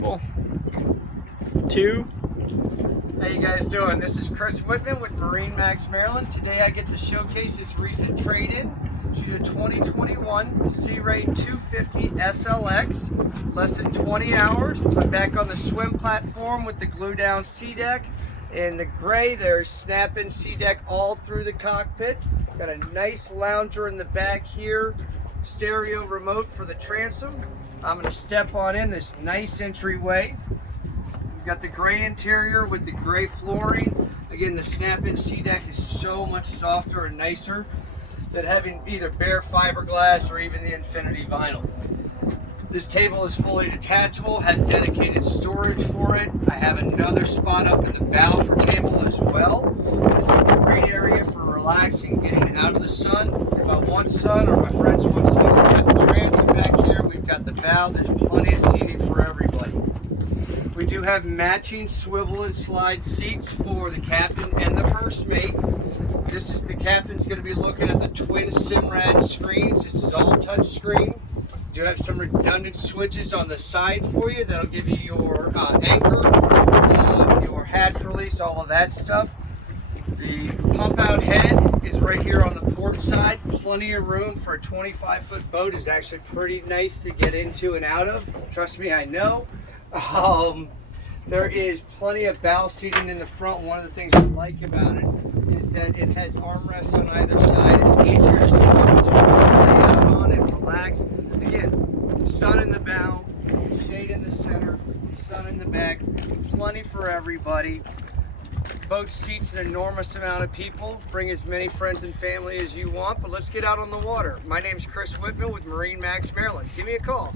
Well, two. How you guys doing? This is Chris Whitman with MarineMax Maryland. Today I get to showcase this recent trade-in. She's a 2021 Sea Ray 250 SLX, less than 20 hours. I'm back on the swim platform with the glue-down SeaDek. In the gray, there's snap-in SeaDek all through the cockpit. Got a nice lounger in the back here, stereo remote for the transom. I'm going to step on in this nice entryway. We've got the gray interior with the gray flooring. Again, the snap-in SeaDek is so much softer and nicer than having either bare fiberglass or even the Infinity vinyl. This table is fully detachable, has dedicated storage for it. I have another spot up in the bow for table as well. It's a great area for relaxing, getting out of the sun. If I want sun or my friends want sun, we've got the transom back here. We've got the bow. There's plenty of seating for everybody. We do have matching swivel and slide seats for the captain and the first mate. This is the captain's going to be looking at the twin Simrad screens. This is all touch screen. Do have some redundant switches on the side for you that'll give you your anchor, your hatch release, all of that stuff. The pump out head is right here on the port side. Plenty of room for a 25-foot boat. Is actually pretty nice to get into and out of. Trust me, I know. There is plenty of bow seating in the front. One of the things I like about it is that it has armrests on either side. It's easier to swim, so lay out on and relax. Again, sun in the bow, shade in the center, sun in the back, plenty for everybody. Boat seats an enormous amount of people. Bring as many friends and family as you want, but let's get out on the water. My name's Chris Whitman with MarineMax Maryland. Give me a call.